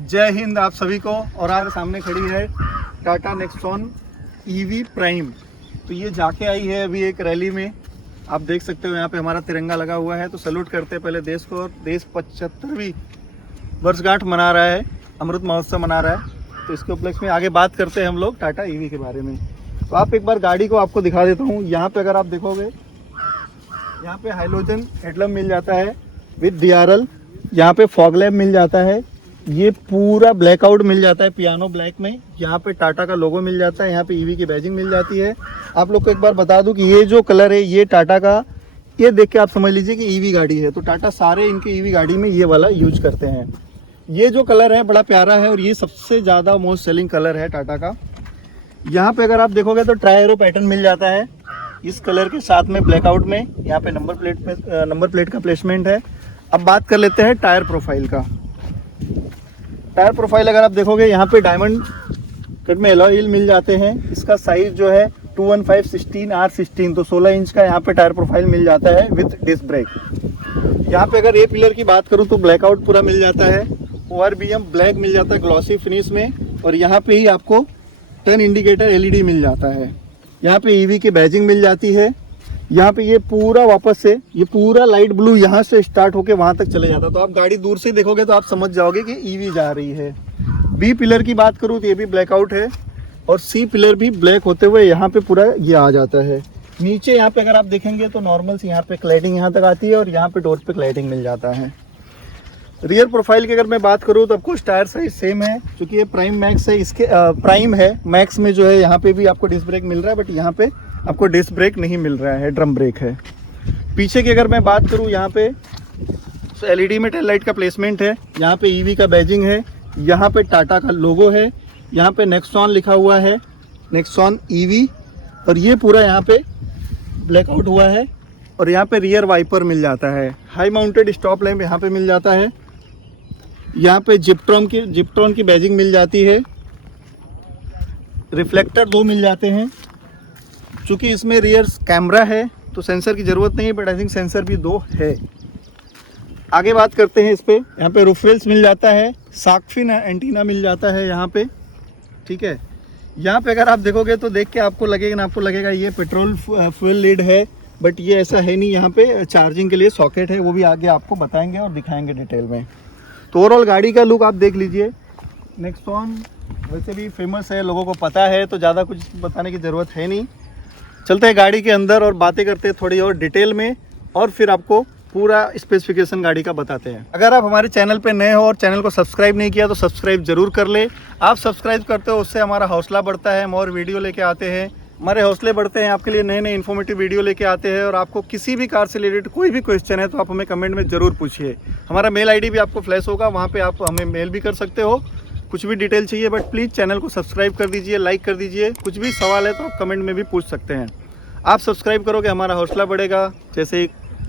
जय हिंद आप सभी को। और आज सामने खड़ी है टाटा नेक्सॉन ईवी प्राइम। तो ये जाके आई है अभी एक रैली में, आप देख सकते हो यहाँ पे हमारा तिरंगा लगा हुआ है। तो सैल्यूट करते हैं पहले देश को। और देश 75वीं वर्षगांठ मना रहा है, अमृत महोत्सव मना रहा है। तो इसके उपलक्ष्य में आगे बात करते हैं हम लोग टाटा ईवी के बारे में। तो आप एक बार गाड़ी को आपको दिखा देता हूँ। यहाँ पे अगर आप देखोगे, यहाँ पे हाइलोजन हेडलैम्प मिल जाता है विद DRL। यहाँ पे फॉग लैम्प मिल जाता है। ये पूरा ब्लैकआउट मिल जाता है पियानो ब्लैक में। यहाँ पे टाटा का लोगो मिल जाता है। यहाँ पे ईवी की बैजिंग मिल जाती है। आप लोग को एक बार बता दूं कि ये जो कलर है ये टाटा का, ये देख के आप समझ लीजिए कि ईवी गाड़ी है। तो टाटा सारे इनके ईवी गाड़ी में ये वाला यूज करते हैं। ये जो कलर है बड़ा प्यारा है और ये सबसे ज़्यादा मोस्ट सेलिंग कलर है टाटा का। यहाँ पे अगर आप देखोगे तो ट्राई एरो पैटर्न मिल जाता है इस कलर के साथ में ब्लैकआउट में। यहाँ पे नंबर प्लेट का प्लेसमेंट है। अब बात कर लेते हैं टायर प्रोफाइल का। टायर प्रोफाइल अगर आप देखोगे, यहाँ पे डायमंड कट में एलॉय व्हील मिल जाते हैं। इसका साइज जो है 215/16R16, तो 16 इंच का यहाँ पे टायर प्रोफाइल मिल जाता है विथ डिस्क ब्रेक। यहाँ पे अगर ए पिलर की बात करूँ तो ब्लैकआउट पूरा मिल जाता है। ORBM ब्लैक मिल जाता है ग्लॉसी फिनिश में। और यहाँ पे ही आपको टर्न इंडिकेटर LED मिल जाता है। यहाँ पे ईवी की बैजिंग मिल जाती है। यहाँ पे ये पूरा वापस से ये पूरा लाइट ब्लू यहाँ से स्टार्ट होके वहाँ तक चले जाता है। तो आप गाड़ी दूर से देखोगे तो आप समझ जाओगे कि ईवी जा रही है। B पिलर की बात करूँ तो ये भी ब्लैकआउट है और C पिलर भी ब्लैक होते हुए यहाँ पे पूरा ये आ जाता है। नीचे यहाँ पे अगर आप देखेंगे तो नॉर्मल से यहाँ पे क्लैडिंग यहाँ तक आती है और यहाँ पे डोर पे क्लैडिंग मिल जाता है। रियर प्रोफाइल की अगर मैं बात करूँ तो आपको टायर साइज सेम है, क्योंकि ये प्राइम मैक्स है। इसके प्राइम है, मैक्स में जो है यहाँ पे भी आपको डिस्क ब्रेक मिल रहा है, बट यहाँ पे आपको डिस्क ब्रेक नहीं मिल रहा है, ड्रम ब्रेक है। पीछे की अगर मैं बात करूँ, यहाँ पे LED में टेल लाइट का प्लेसमेंट है। यहाँ पे ईवी का बैजिंग है। यहाँ पे टाटा का लोगो है। यहाँ पे नेक्सॉन लिखा हुआ है, नेक्सॉन ईवी। और ये पूरा यहाँ पे ब्लैकआउट हुआ है। और यहाँ पे रियर वाइपर मिल जाता है। हाई माउंटेड स्टॉप लैम्प यहाँ पे मिल जाता है। यहाँ पे जिप्ट्रॉन की बैजिंग मिल जाती है। रिफ्लेक्टर 2 मिल जाते हैं। चूँकि इसमें रियर कैमरा है तो सेंसर की ज़रूरत नहीं है, बट आई थिंक सेंसर भी 2 है। आगे बात करते हैं इस पे। यहाँ पे रूफ रेल्स मिल जाता है। शार्क फिन एंटीना मिल जाता है यहाँ पे, ठीक है। यहाँ पे अगर आप देखोगे तो देख के आपको लगेगा ये पेट्रोल फ्यूल लीड है, बट ये ऐसा है नहीं। यहाँ पे चार्जिंग के लिए सॉकेट है, वो भी आगे आपको बताएंगे और दिखाएंगे डिटेल में। तो ओवरऑल गाड़ी का लुक आप देख लीजिए। नेक्सॉन वैसे भी फेमस है, लोगों को पता है, तो ज़्यादा कुछ बताने की ज़रूरत है नहीं। चलते हैं गाड़ी के अंदर और बातें करते हैं थोड़ी और डिटेल में, और फिर आपको पूरा स्पेसिफिकेशन गाड़ी का बताते हैं। अगर आप हमारे चैनल पे नए हो और चैनल को सब्सक्राइब नहीं किया तो सब्सक्राइब जरूर कर ले। आप सब्सक्राइब करते हो, उससे हमारा हौसला बढ़ता है। हम और वीडियो लेके आते हैं, हमारे हौसले बढ़ते हैं। आपके लिए नए नए इन्फॉर्मेटिव वीडियो लेके आते हैं। और आपको किसी भी कार से रिलेटेड कोई भी क्वेश्चन है तो आप हमें कमेंट में ज़रूर पूछिए। हमारा मेल ID भी आपको फ्लैश होगा, वहाँ पर आप हमें मेल भी कर सकते हो। कुछ भी डिटेल चाहिए, बट प्लीज़ चैनल को सब्सक्राइब कर दीजिए, लाइक कर दीजिए। कुछ भी सवाल है तो आप कमेंट में भी पूछ सकते हैं। आप सब्सक्राइब करोगे हमारा हौसला बढ़ेगा। जैसे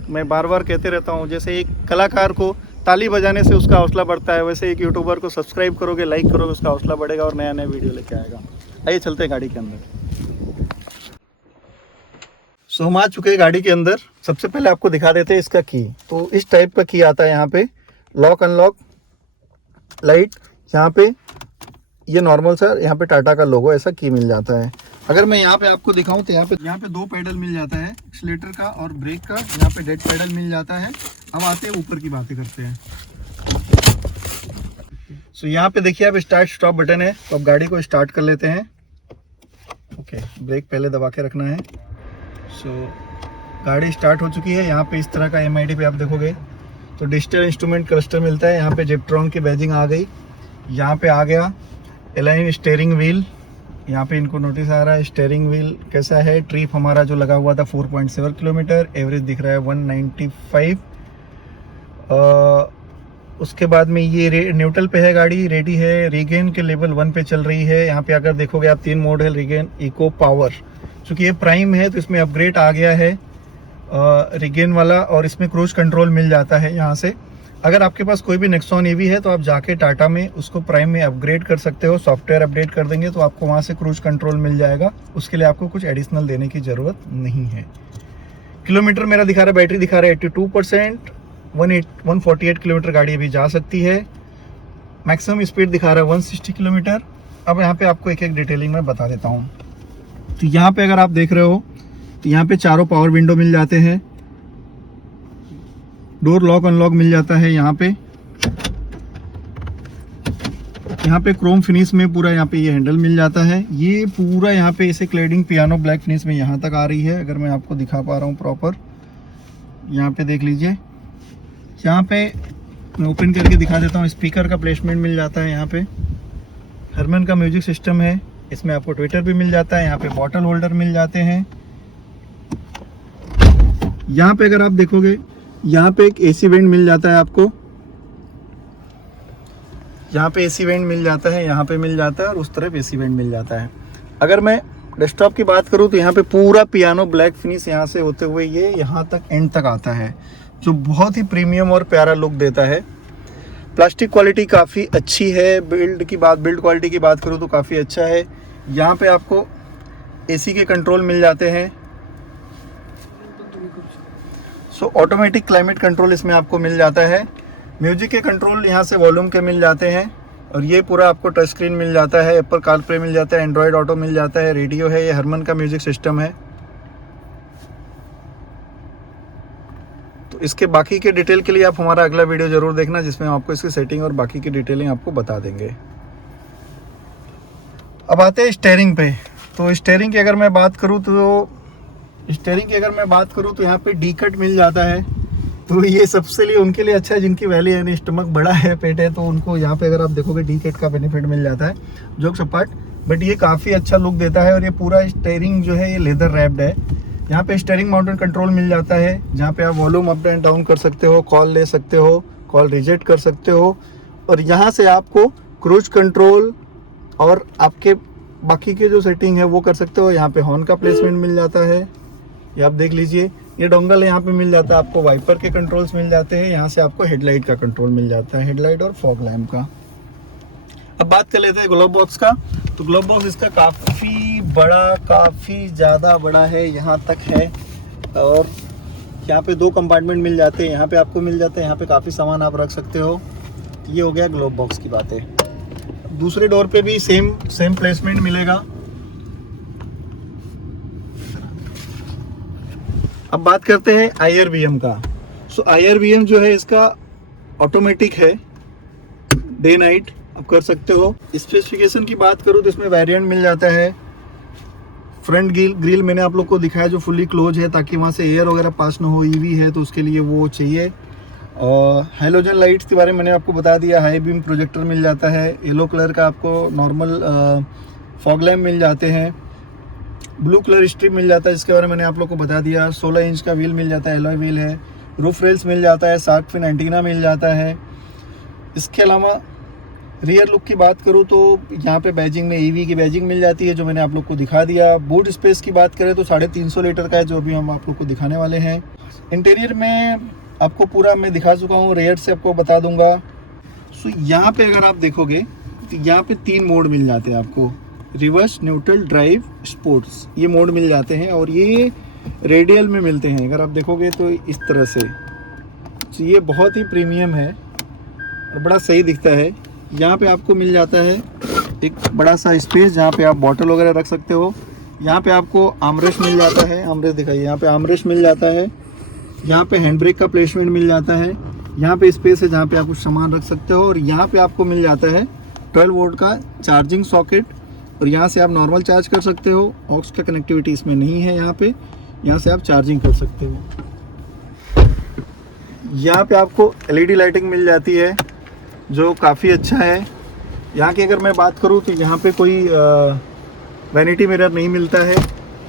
मैं बार बार कहते रहता हूँ, जैसे एक कलाकार को ताली बजाने से उसका हौसला बढ़ता है, वैसे एक यूट्यूबर को सब्सक्राइब करोगे, लाइक करोगे, उसका हौसला बढ़ेगा और नया नया वीडियो लेके आएगा। आइए चलते हैं गाड़ी के अंदर। सो हम आ चुके हैं गाड़ी के अंदर। सबसे पहले आपको दिखा देते हैं इसका की। तो इस टाइप का की आता है। यहाँ पे लॉक अनलॉक लाइट, यहाँ पे ये नॉर्मल सा, यहाँ पे टाटा का लोगो ऐसा की मिल जाता है। अगर मैं यहाँ पे आपको दिखाऊं तो यहाँ पे 2 पैडल मिल जाता है, एक्सीलेटर का और ब्रेक का। यहाँ पे डेड पैडल मिल जाता है। अब आते हैं ऊपर की बातें करते हैं। सो यहाँ पे देखिए आप स्टार्ट स्टॉप बटन है, तो अब गाड़ी को स्टार्ट कर लेते हैं। ओके, ब्रेक पहले दबा के रखना है। सो गाड़ी स्टार्ट हो चुकी है। यहाँ पे इस तरह का MID पे आप देखोगे तो डिजिटल इंस्ट्रूमेंट क्लस्टर मिलता है। यहाँ पे जिप्ट्रॉन की बैजिंग आ गई। यहाँ पे आ गया एलाइन स्टीयरिंग व्हील। यहाँ पे इनको नोटिस आ रहा है स्टीयरिंग व्हील कैसा है। ट्रिप हमारा जो लगा हुआ था 4.7 किलोमीटर, एवरेज दिख रहा है 195। उसके बाद में ये न्यूट्रल पे है गाड़ी, रेडी है। रीगेन के लेवल 1 पे चल रही है। यहाँ पे अगर देखोगे आप 3 मोड है, रीगेन, इको, पावर। चूँकि ये प्राइम है तो इसमें अपग्रेड आ गया है रीगेन वाला, और इसमें क्रूज कंट्रोल मिल जाता है यहाँ से। अगर आपके पास कोई भी नेक्सॉन ईवी है तो आप जाके टाटा में उसको प्राइम में अपग्रेड कर सकते हो। सॉफ्टवेयर अपडेट कर देंगे तो आपको वहाँ से क्रूज कंट्रोल मिल जाएगा। उसके लिए आपको कुछ एडिशनल देने की ज़रूरत नहीं है। किलोमीटर मेरा दिखा रहा है, बैटरी दिखा रहा है 82%। 148 किलोमीटर गाड़ी अभी जा सकती है। मैक्सिमम स्पीड दिखा रहा है 160 किलोमीटर। अब यहाँ पे आपको एक एक डिटेलिंग में बता देता हूँ। तो यहाँ पे अगर आप देख रहे हो तो यहाँ पे चारों पावर विंडो मिल जाते हैं, डोर लॉक अनलॉक मिल जाता है। यहाँ पे क्रोम फिनिश में पूरा यहाँ पे ये हैंडल मिल जाता है। ये पूरा यहाँ पे इसे क्लेडिंग पियानो ब्लैक फिनिश में यहाँ तक आ रही है। अगर मैं आपको दिखा पा रहा हूँ प्रॉपर, यहाँ पे देख लीजिए। यहाँ पे मैं ओपन करके दिखा देता हूँ। स्पीकर का प्लेसमेंट मिल जाता है। यहाँ पे हरमन का म्यूजिक सिस्टम है, इसमें आपको ट्विटर भी मिल जाता है। यहाँ पे बॉटल होल्डर मिल जाते हैं। यहाँ पे अगर आप देखोगे, यहाँ पे एक एसी वेंट मिल जाता है आपको। यहाँ पे एसी वेंट मिल जाता है, यहाँ पे मिल जाता है, और उस तरफ एसी वेंट मिल जाता है। अगर मैं डेस्कटॉप की बात करूँ तो यहाँ पे पूरा पियानो ब्लैक फिनिश यहाँ से होते हुए ये यहाँ तक एंड तक आता है, जो बहुत ही प्रीमियम और प्यारा लुक देता है। प्लास्टिक क्वालिटी काफ़ी अच्छी है। बिल्ड क्वालिटी की बात करूँ तो काफ़ी अच्छा है। यहाँ पे आपको एसी के कंट्रोल मिल जाते हैं। सो ऑटोमेटिक क्लाइमेट कंट्रोल इसमें आपको मिल जाता है। म्यूजिक के कंट्रोल यहाँ से वॉल्यूम के मिल जाते हैं, और ये पूरा आपको टच स्क्रीन मिल जाता है। एप्पल कारप्ले मिल जाता है, एंड्रॉयड ऑटो मिल जाता है, रेडियो है, ये हरमन का म्यूजिक सिस्टम है। तो इसके बाकी के डिटेल के लिए आप हमारा अगला वीडियो जरूर देखना, जिसमें हम आपको इसकी सेटिंग और बाकी की डिटेलिंग आपको बता देंगे। अब आते हैं स्टीयरिंग पे। तो स्टीयरिंग की अगर मैं बात करूँ तो यहाँ पे डी कट मिल जाता है। तो ये सबसे लिए उनके लिए अच्छा है जिनकी वैली यानी स्टमक बड़ा है, पेट है, तो उनको यहाँ पे अगर आप देखोगे डी कट का बेनिफिट मिल जाता है। जोक्स अपार्ट, बट ये काफ़ी अच्छा लुक देता है। और ये पूरा स्टीयरिंग जो है ये लेदर रैप्ड है। यहाँ पे स्टीयरिंग माउंटेन कंट्रोल मिल जाता है, जहाँ पे आप वॉल्यूम अप एंड डाउन कर सकते हो, कॉल ले सकते हो, कॉल रिजेक्ट कर सकते हो। और यहाँ से आपको क्रूज कंट्रोल और आपके बाकी के जो सेटिंग है वो कर सकते हो। यहाँ पे हॉर्न का प्लेसमेंट मिल जाता है, ये आप देख लीजिए। ये डोंगल यहाँ पे मिल जाता है आपको। वाइपर के कंट्रोल्स मिल जाते हैं। यहाँ से आपको हेडलाइट का कंट्रोल मिल जाता है, हेडलाइट और फॉग लैम्प का। अब बात कर लेते हैं ग्लोव बॉक्स का। तो ग्लोव बॉक्स इसका काफ़ी बड़ा, काफ़ी ज़्यादा बड़ा है, यहाँ तक है। और यहाँ पे 2 कंपार्टमेंट मिल जाते हैं, यहाँ पे आपको मिल जाता है, यहाँ पे काफ़ी सामान आप रख सकते हो। ये हो गया ग्लोव बॉक्स की बातें। दूसरे डोर पे भी सेम प्लेसमेंट मिलेगा। अब बात करते हैं IRBM का। सो IRBM जो है इसका ऑटोमेटिक है, डे नाइट आप कर सकते हो। स्पेसिफिकेशन की बात करूँ तो इसमें वेरिएंट मिल जाता है। फ्रंट ग्रिल मैंने आप लोग को दिखाया जो फुली क्लोज है, ताकि वहाँ से एयर वगैरह पास ना हो। EV है तो उसके लिए वो चाहिए। और हेलोजन लाइट्स के बारे में मैंने आपको बता दिया। हाई बीम प्रोजेक्टर मिल जाता है। येलो कलर का आपको नॉर्मल फॉग लैम्प मिल जाते हैं। ब्लू कलर स्ट्रिप मिल जाता है, जिसके बारे में मैंने आप लोग को बता दिया। 16 इंच का व्हील मिल जाता है, एलॉय व्हील है। रूफ रेल्स मिल जाता है, शार्क फिन एंटीना मिल जाता है। इसके अलावा रियर लुक की बात करूँ तो यहाँ पे बैजिंग में EV की बैजिंग मिल जाती है, जो मैंने आप लोग को दिखा दिया। बूट स्पेस की बात करें तो 350 लीटर का है, जो अभी हम आप लोग को दिखाने वाले हैं। इंटीरियर में आपको पूरा मैं दिखा चुका हूँ, रेयर से आपको बता दूंगा। सो यहाँ पे अगर आप देखोगे तो यहाँ पे 3 मोड मिल जाते हैं आपको। रिवर्स, न्यूट्रल, ड्राइव, स्पोर्ट्स, ये मोड मिल जाते हैं। और ये रेडियल में मिलते हैं, अगर आप देखोगे तो इस तरह से। तो ये बहुत ही प्रीमियम है और बड़ा सही दिखता है। यहाँ पे आपको मिल जाता है एक बड़ा सा स्पेस, जहाँ पे आप बॉटल वगैरह रख सकते हो। यहाँ पे आपको आर्मरेस्ट मिल जाता है। आर्मरेस्ट दिखाइए, यहाँ पे आर्मरेस्ट मिल जाता है। यहाँ पे हैंड ब्रेक का प्लेसमेंट मिल जाता है। यहाँ पे स्पेस है जहाँ पे आप कुछ सामान रख सकते हो। और यहाँ पे आपको मिल जाता है 12 वोल्ट का चार्जिंग सॉकेट, और यहाँ से आप नॉर्मल चार्ज कर सकते हो। ऑक्स का कनेक्टिविटी इसमें नहीं है। यहाँ से आप चार्जिंग कर सकते हो। यहाँ पे आपको LED लाइटिंग मिल जाती है, जो काफ़ी अच्छा है। यहाँ की अगर मैं बात करूँ तो यहाँ पे कोई वैनिटी मिरर नहीं मिलता है।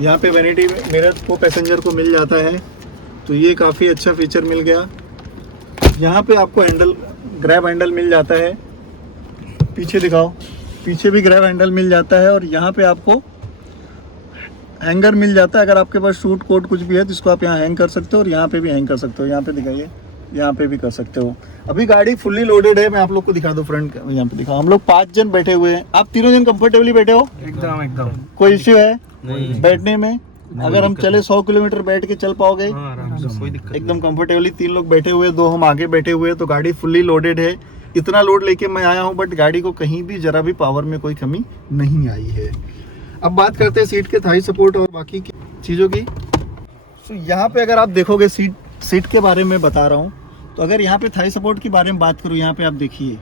यहाँ पे वैनिटी मिरर को पैसेंजर को मिल जाता है, तो ये काफ़ी अच्छा फीचर मिल गया। यहाँ पे आपको ग्रैब हैंडल मिल जाता है। पीछे दिखाओ, पीछे भी ग्रैब हैंडल मिल जाता है। और यहाँ पे आपको हैंगर मिल जाता है। अगर आपके पास शूट कोट कुछ भी है तो इसको आप यहाँ हैंग कर सकते हो, और यहाँ पे भी हैंग कर सकते हो। यहाँ पे दिखाइए, यहाँ पे भी कर सकते हो। अभी गाड़ी फुल्ली लोडेड है। मैं आप लोग को दिखा दूँ फ्रंट, यहाँ पे दिखाओ। हम लोग 5 जन बैठे हुए हैं। आप तीनों जन कंफर्टेबली बैठे हो? एकदम। कोई इश्यू है बैठने में? अगर हम चले 100 किलोमीटर बैठ के चल पाओगे? एकदम कंफर्टेबली 3 लोग बैठे हुए, 2 हम आगे बैठे हुए। तो गाड़ी फुल्ली लोडेड है। इतना लोड लेके मैं आया हूँ, बट गाड़ी को कहीं भी जरा भी पावर में कोई कमी नहीं आई है। अब बात करते हैं सीट के थाई सपोर्ट और बाकी की चीज़ों की। तो यहाँ पे अगर आप देखोगे सीट के बारे में बता रहा हूँ, तो अगर यहाँ पे थाई सपोर्ट के बारे में बात करूँ, यहाँ पे आप देखिए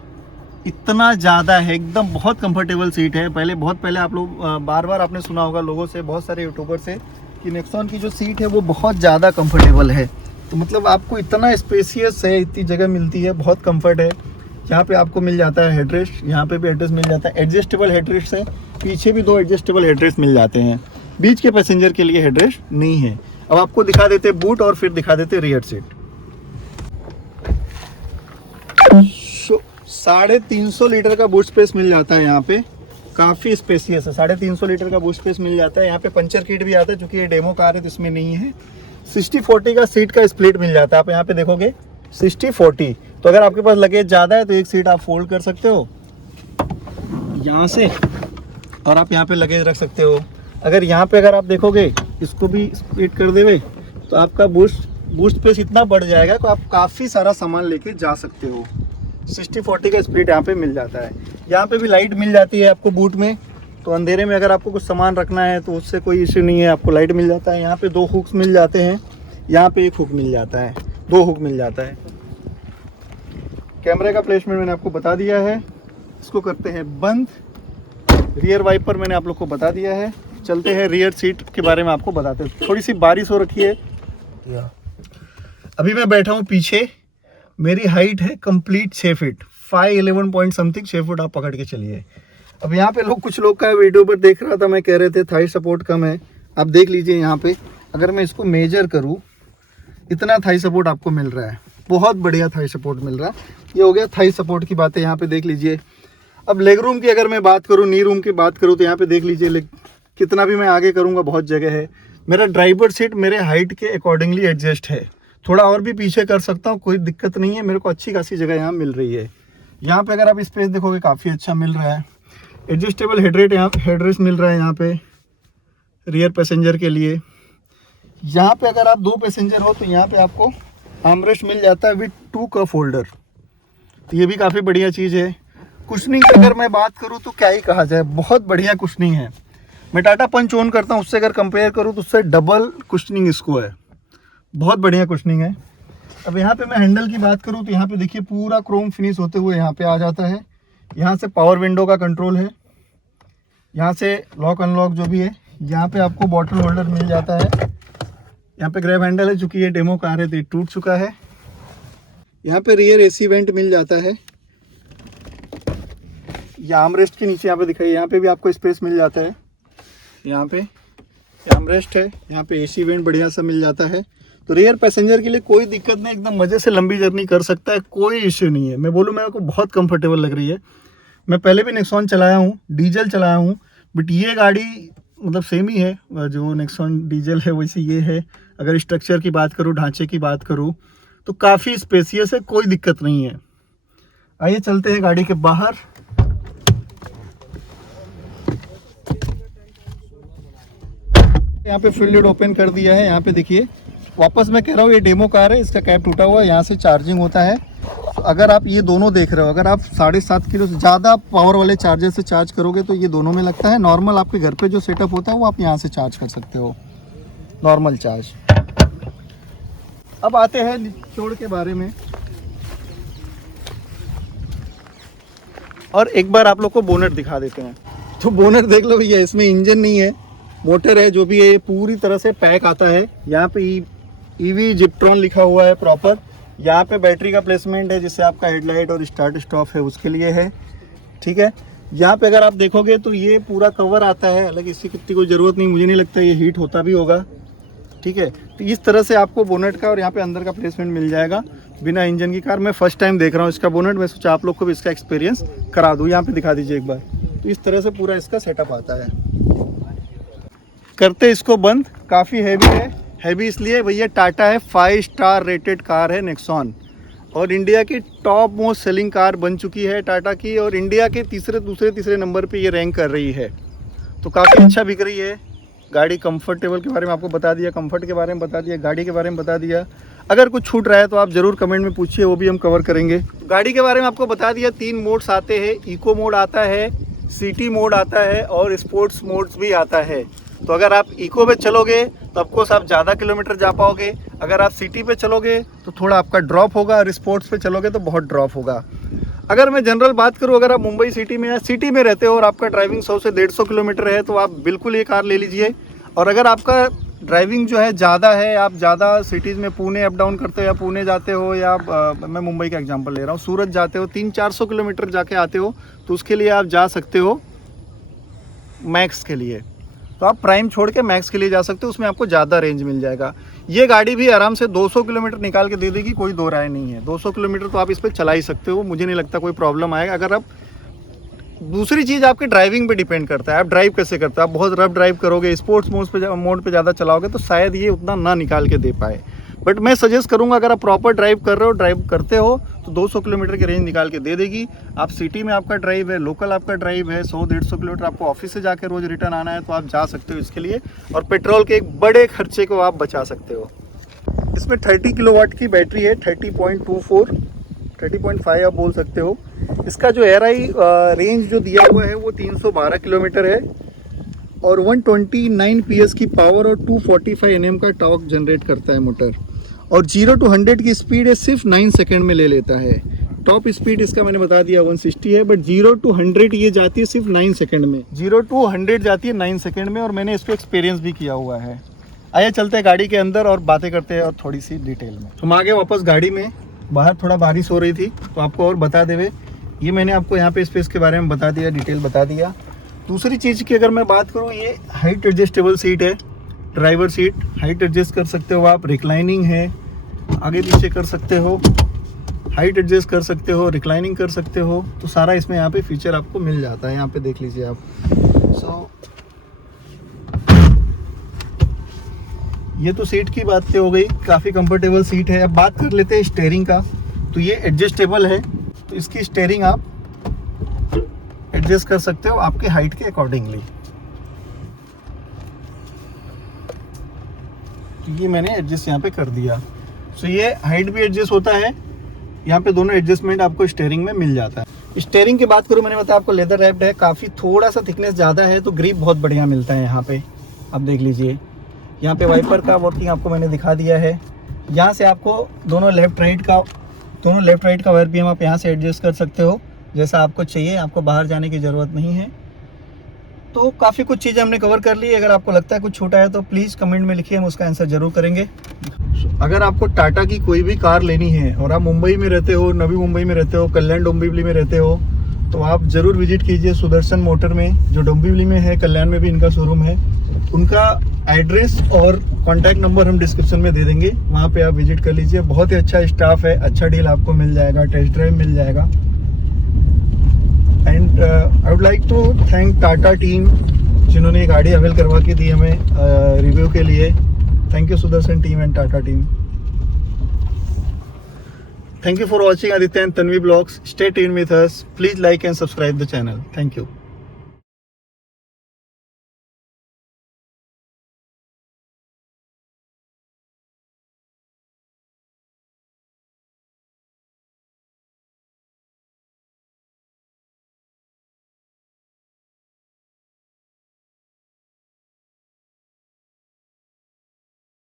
इतना ज़्यादा है, एकदम बहुत कंफर्टेबल सीट है। बहुत पहले आप लोग बार बार आपने सुना होगा लोगों से, बहुत सारे यूट्यूबर से, कि नेक्सॉन की जो सीट है वो बहुत ज़्यादा कंफर्टेबल है। तो मतलब आपको इतना स्पेसियस है, इतनी जगह मिलती है, बहुत कंफर्ट है। यहाँ पे आपको मिल जाता है हेडरेस्ट, यहाँ पे भी हेडरेस्ट मिल जाता है, एडजस्टेबल हेडरेस्ट है, पीछे भी 2 एडजस्टेबल हेडरेस्ट मिल जाते हैं। बीच के पैसेंजर के लिए हेडरेस्ट नहीं है। अब आपको दिखा देते बूट और फिर दिखा देते रियर सीट। 350 लीटर का बूट स्पेस मिल जाता है यहाँ पे, काफ़ी स्पेसियस है। 350 लीटर का बूट स्पेस मिल जाता है। यहाँ पे पंचर किट भी आता है, क्योंकि ये डेमो कार है तो इसमें नहीं है। 60-40 का सीट का स्प्लिट मिल जाता है। आप यहाँ पे देखोगे 60-40, तो अगर आपके पास लगेज ज़्यादा है तो एक सीट आप फोल्ड कर सकते हो यहाँ से, और आप यहाँ पे लगेज रख सकते हो। अगर आप देखोगे इसको भी स्प्लिट कर देवे तो आपका बूट स्पेस इतना बढ़ जाएगा कि आप काफ़ी सारा सामान लेके जा सकते हो। 60-40 का स्प्लिट यहाँ पे मिल जाता है। यहाँ पे भी लाइट मिल जाती है आपको बूट में, तो अंधेरे में अगर आपको कुछ सामान रखना है तो उससे कोई इश्यू नहीं है, आपको लाइट मिल जाता है। यहाँ पे 2 हुक्स मिल जाते हैं, यहाँ पे 1 हुक मिल जाता है, 2 हुक मिल जाता है। कैमरे का प्लेसमेंट मैंने आपको बता दिया है। इसको करते हैं बंद। रियर वाइपर मैंने आप लोग को बता दिया है। चलते हैं रियर सीट के बारे में आपको बताते हैं। थोड़ी सी बारिश हो रखी है, अभी मैं बैठा हूँ पीछे। मेरी हाइट है complete 6 feet, 5'11" point something, 6 foot आप पकड़ के चलिए। अब यहाँ पे कुछ लोग का वीडियो पर देख रहा था, मैं कह रहे थे थाई सपोर्ट कम है। आप देख लीजिए यहाँ पे, अगर मैं इसको मेजर करूँ, इतना थाई सपोर्ट आपको मिल रहा है, बहुत बढ़िया थाई सपोर्ट मिल रहा है। ये हो गया थाई सपोर्ट की बातें, यहाँ पे देख लीजिए। अब लेग रूम की अगर मैं बात करूँ, नी रूम की बात करूँ, तो यहाँ पे देख लीजिए कितना भी मैं आगे करूँगा बहुत जगह है। मेरा ड्राइवर सीट मेरे हाइट के अकॉर्डिंगली एडजस्ट है, थोड़ा और भी पीछे कर सकता हूँ, कोई दिक्कत नहीं है। मेरे को अच्छी खासी जगह यहाँ मिल रही है। यहाँ पे अगर आप स्पेस देखोगे काफ़ी अच्छा मिल रहा है। एडजस्टेबल हेडरेस्ट मिल रहा है यहाँ पे रियर पैसेंजर के लिए। यहाँ पे अगर आप 2 पैसेंजर हो तो यहाँ पे आपको आर्मरेस्ट मिल जाता है विद 2 कप होल्डर, तो ये भी काफ़ी बढ़िया चीज़ है। कुशनिंग की अगर मैं बात करूँ तो क्या ही कहा जाए, बहुत बढ़िया कुशनिंग है। मैं टाटा पंच ओन करता हूँ, उससे अगर कंपेयर करूँ तो उससे डबल कुशनिंग इसको है, बहुत बढ़िया कुशनिंग है। अब यहाँ पे मैं हैंडल की बात करूँ तो यहाँ पे देखिए पूरा क्रोम फिनिश होते हुए यहाँ पे आ जाता है। यहाँ से पावर विंडो का कंट्रोल है, यहाँ से लॉक अनलॉक जो भी है। यहाँ पे आपको बॉटल होल्डर मिल जाता है। यहाँ पे ग्रैब हैंडल है, चूँकि ये डेमो कार है तो ये टूट चुका है। यहाँ पे रियर AC वेंट मिल जाता है। ये आर्मरेस्ट के नीचे यहाँ पे दिखाइए, यहाँ पे भी आपको स्पेस मिल जाता है। यहाँ पे आर्मरेस्ट है, यहाँ पे AC वेंट बढ़िया सा मिल जाता है। तो रियर पैसेंजर के लिए कोई दिक्कत नहीं, एकदम मज़े से लंबी जर्नी कर सकता है, कोई इश्यू नहीं है। मैं बोलूँ मेरे को बहुत कंफर्टेबल लग रही है। मैं पहले भी नेक्सॉन चलाया हूँ, डीजल चलाया हूँ, बट ये गाड़ी मतलब सेम ही है, जो नेक्सॉन डीजल है वैसे ये है। अगर स्ट्रक्चर की बात करूँ, ढांचे की बात करूँ, तो काफ़ी स्पेसियस है, कोई दिक्कत नहीं है। आइए चलते हैं गाड़ी के बाहर। यहाँ पे फुल लिड ओपन कर दिया है। यहाँ पे देखिए, वापस मैं कह रहा हूँ ये डेमो कार है, इसका कैप टूटा हुआ है, यहाँ से चार्जिंग होता है। तो अगर आप ये दोनों देख रहे हो, अगर आप 7.5 किलो से ज़्यादा पावर वाले चार्जर से चार्ज करोगे तो ये दोनों में लगता है। नॉर्मल आपके घर पे जो सेटअप होता है वो आप यहाँ से चार्ज कर सकते हो, नॉर्मल चार्ज। अब आते हैं निचोड़ के बारे में, और एक बार आप लोग को बोनट दिखा देते हैं। तो बोनट देख लो भैया, इसमें इंजन नहीं है, मोटर है, जो भी है ये पूरी तरह से पैक आता है। यहाँ पे EV जिप्ट्रॉन लिखा हुआ है प्रॉपर। यहाँ पे बैटरी का प्लेसमेंट है, जिससे आपका हेडलाइट और स्टार्ट स्टॉप है उसके लिए है, ठीक है। यहाँ पे अगर आप देखोगे तो ये पूरा कवर आता है, हालांकि इसकी कितनी कोई ज़रूरत नहीं, मुझे नहीं लगता ये हीट होता भी होगा, ठीक है। तो इस तरह से आपको बोनट का और यहाँ पे अंदर का प्लेसमेंट मिल जाएगा। बिना इंजन की कार मैं फर्स्ट टाइम देख रहा हूँ इसका बोनट, मैं सोचा आप लोग को भी इसका एक्सपीरियंस करा दूँ। यहाँ पे दिखा दीजिए एक बार। तो इस तरह से पूरा इसका सेटअप आता है। करते इसको बंद। काफ़ी हैवी है, हैवी इसलिए भैया टाटा है, 5 स्टार रेटेड कार है नेक्सॉन, और इंडिया की टॉप मोस्ट सेलिंग कार बन चुकी है टाटा की, और इंडिया के तीसरे नंबर पे ये रैंक कर रही है। तो काफ़ी अच्छा बिक रही है। गाड़ी कंफर्टेबल के बारे में आपको बता दिया, कंफर्ट के बारे में बता दिया, गाड़ी के बारे में बता दिया। अगर कुछ छूट रहा है तो आप ज़रूर कमेंट में पूछिए, वो भी हम कवर करेंगे। गाड़ी के बारे में आपको बता दिया, 3 मोड्स आते हैं, इको मोड आता है, सिटी मोड आता है और स्पोर्ट्स मोड्स भी आता है। तो अगर आप इको पे चलोगे तो ऑफकोर्स आप ज़्यादा किलोमीटर जा पाओगे, अगर आप सिटी पे चलोगे तो थोड़ा आपका ड्रॉप होगा, और स्पोर्ट्स पे चलोगे तो बहुत ड्रॉप होगा। अगर मैं जनरल बात करूं, अगर आप मुंबई सिटी में या सिटी में रहते हो और आपका ड्राइविंग 100 से 150 किलोमीटर है तो आप बिल्कुल ये कार ले लीजिए। और अगर आपका ड्राइविंग जो है ज़्यादा है, आप ज़्यादा सिटीज़ में पुणे अप डाउन करते हो या पुणे जाते हो, या मैं मुंबई का एग्जांपल ले रहा हूँ, सूरत जाते हो, 300-400 किलोमीटर जाके आते हो, तो उसके लिए आप जा सकते हो मैक्स के लिए। तो आप प्राइम छोड़ के मैक्स के लिए जा सकते हो, उसमें आपको ज़्यादा रेंज मिल जाएगा। ये गाड़ी भी आराम से 200 किलोमीटर निकाल के दे देगी, कोई दो राय नहीं है। 200 किलोमीटर तो आप इस पर चला ही सकते हो, मुझे नहीं लगता कोई प्रॉब्लम आएगा। अगर आप, दूसरी चीज़ आपके ड्राइविंग पे डिपेंड करता है, आप ड्राइव कैसे करते हो। आप बहुत रफ ड्राइव करोगे, स्पोर्ट्स मोड पे ज़्यादा चलाओगे तो शायद ये उतना ना निकाल के दे पाए। बट मैं सजेस्ट करूँगा, अगर आप प्रॉपर ड्राइव कर रहे हो, ड्राइव करते हो, तो 200 किलोमीटर की रेंज निकाल के दे देगी। आप सिटी में आपका ड्राइव है, लोकल आपका ड्राइव है, 100-150 किलोमीटर आपको ऑफिस से जाकर रोज़ रिटर्न आना है, तो आप जा सकते हो इसके लिए, और पेट्रोल के एक बड़े खर्चे को आप बचा सकते हो। इसमें 30 किलोवाट की बैटरी है, 30.24, 30.5 आप बोल सकते हो। इसका जो एआरआई रेंज जो दिया हुआ है वो 312 किलोमीटर है, और 129 PS की पावर और 245 Nm का टॉर्क जनरेट करता है मोटर। और 0 to 100 की स्पीड है सिर्फ 9 सेकंड में ले लेता है। टॉप स्पीड इसका मैंने बता दिया 160 है, बट 0 to 100 ये जाती है सिर्फ 9 सेकंड में। 0 to 100 जाती है 9 सेकंड में, और मैंने इसको एक्सपीरियंस भी किया हुआ है। आइए चलते हैं गाड़ी के अंदर और बातें करते हैं और थोड़ी सी डिटेल में। हम आ गए वापस गाड़ी में। बाहर थोड़ा बारिश हो रही थी तो आपको और बता देवे, ये मैंने आपको यहाँ पे स्पेस के बारे में बता दिया, डिटेल बता दिया। दूसरी चीज़ की अगर मैं बात करूँ, ये हाइट एडजस्टेबल सीट है, ड्राइवर सीट हाइट एडजस्ट कर सकते हो आप, रिक्लाइनिंग है, आगे पीछे कर सकते हो, हाइट एडजस्ट कर सकते हो, रिक्लाइनिंग कर सकते हो, तो सारा इसमें यहाँ पे फीचर आपको मिल जाता है। यहाँ पे देख लीजिए आप। ये तो सीट की बात हो गई, काफ़ी कंफर्टेबल सीट है। अब बात कर लेते हैं स्टीयरिंग का। तो ये एडजस्टेबल है, तो इसकी स्टीयरिंग आप एडजस्ट कर सकते हो आपके हाइट के अकॉर्डिंगली। तो ये मैंने एडजस्ट यहाँ पे कर दिया। सो ये हाइट भी एडजस्ट होता है, यहाँ पे दोनों एडजस्टमेंट आपको स्टीयरिंग में मिल जाता है। स्टीयरिंग की बात करूँ, मैंने बताया आपको लेदर रैप्ड है, काफ़ी थोड़ा सा थिकनेस ज़्यादा है, तो ग्रिप बहुत बढ़िया मिलता है यहाँ पे। आप देख लीजिए, यहाँ पे वाइपर का वर्किंग आपको मैंने दिखा दिया है। यहाँ से आपको दोनों लेफ़्ट राइट का वायर भी आप यहाँ से एडजस्ट कर सकते हो जैसा आपको चाहिए, आपको बाहर जाने की ज़रूरत नहीं है। तो काफ़ी कुछ चीज़ें हमने कवर कर ली। अगर आपको लगता है कुछ छूटा है तो प्लीज़ कमेंट में लिखिए, हम उसका आंसर ज़रूर करेंगे। अगर आपको टाटा की कोई भी कार लेनी है और आप मुंबई में रहते हो, नवी मुंबई में रहते हो, कल्याण डोंबिवली में रहते हो, तो आप ज़रूर विजिट कीजिए सुदर्शन मोटर में, जो डोंबिवली में है, कल्याण में भी इनका शोरूम है। उनका एड्रेस और कॉन्टैक्ट नंबर हम डिस्क्रिप्शन में दे देंगे, वहाँ पे आप विजिट कर लीजिए। बहुत ही अच्छा स्टाफ है, अच्छा डील आपको मिल जाएगा, टेस्ट ड्राइव मिल जाएगा। And I would like to thank Tata team, जिन्होंने ये गाड़ी अवेल करवा के दी हमें रिव्यू के लिए। Thank you Sudarshan team and Tata team. Thank you for watching Aditya and Tanvi Vlogs. Stay tuned with us. Please like and subscribe the channel. Thank you.